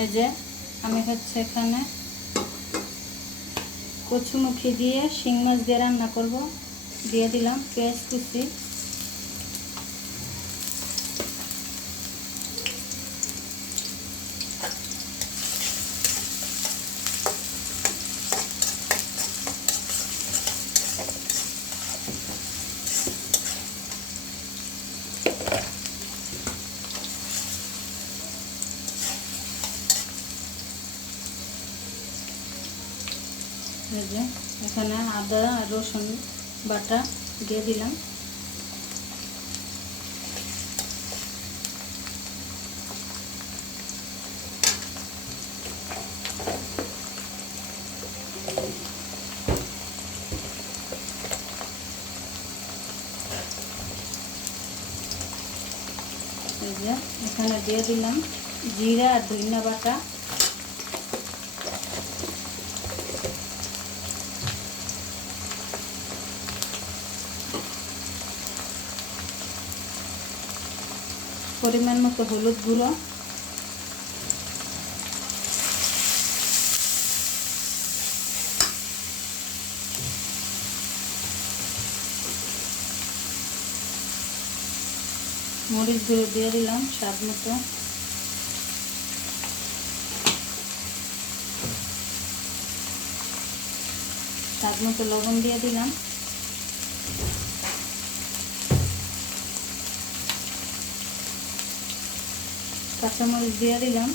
এই যে আমি হচ্ছে এখানে কচুমুখী দিয়ে শিং মাছ দিয়ে রান্না করব। দিয়ে দিলাম পেঁয়াজ কুচি, এই যে এখানে আদা আর রসুন বাটা দিয়ে দিলাম। এই যে এখানে দিয়ে দিলাম জিরা আর ধনিয়া বাটা, পরিমাণ মতো হলুদ গুঁড়ো, মরিচ গুঁড়ো দিয়ে দিলাম স্বাদ মতো, স্বাদ মতো লবণ দিয়ে দিলাম, কাঁচামরিচ দিয়ে দিলাম,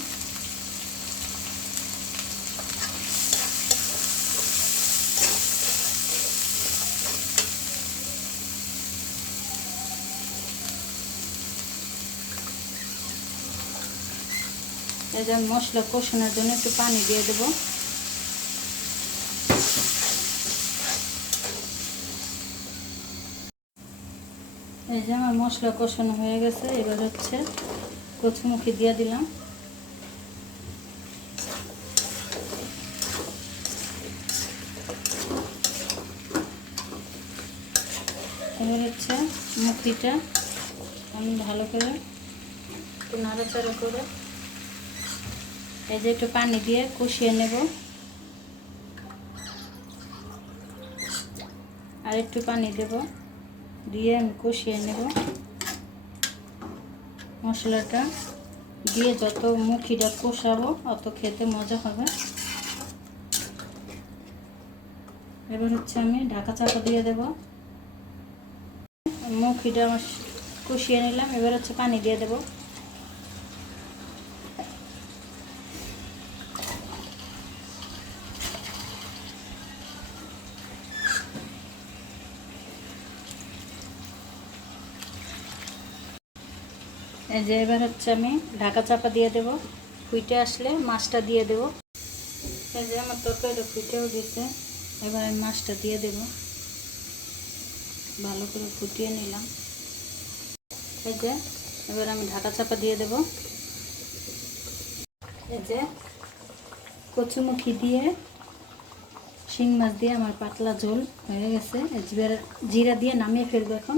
এই যে মশলা কষানোর জন্য একটু পানি দিয়ে দেব। এই যে আমার মশলা কষানো হয়ে গেছে, এবার হচ্ছে কচুমুখী দিয়ে দিলাম। এবার হচ্ছে মুখিটা আমি ভালো করে একটু নাড়াচাড়া করে এই যে একটু পানি দিয়ে কষিয়ে নেব, আর একটু পানি দেব, দিয়ে আমি কষিয়ে নেব। মশলাটা দিয়ে যত মুখিটা কষাবো অত খেতে মজা হবে। এবার হচ্ছে আমি ঢাকা চাপা দিয়ে দেব। মুখিটা আমার কষিয়ে নিলাম, এবার হচ্ছে পানি দিয়ে দেব। এই যে এবার হচ্ছে আমি ঢাকা চাপা দিয়ে দেব, ফুটে আসলে মাছটা দিয়ে দেব। এই যে আমার তরকারিটা ফুটেও দিয়েছে, এবার আমি মাছটা দিয়ে দেব, ভালো করে ফুটিয়ে নিলাম। এই যে এবার আমি ঢাকা চাপা দিয়ে দেব। এই যে কচুমুখী দিয়ে শিং মাছ দিয়ে আমার পাতলা ঝোল হয়ে গেছে। জিরা দিয়ে নামিয়ে ফেলবো এখন।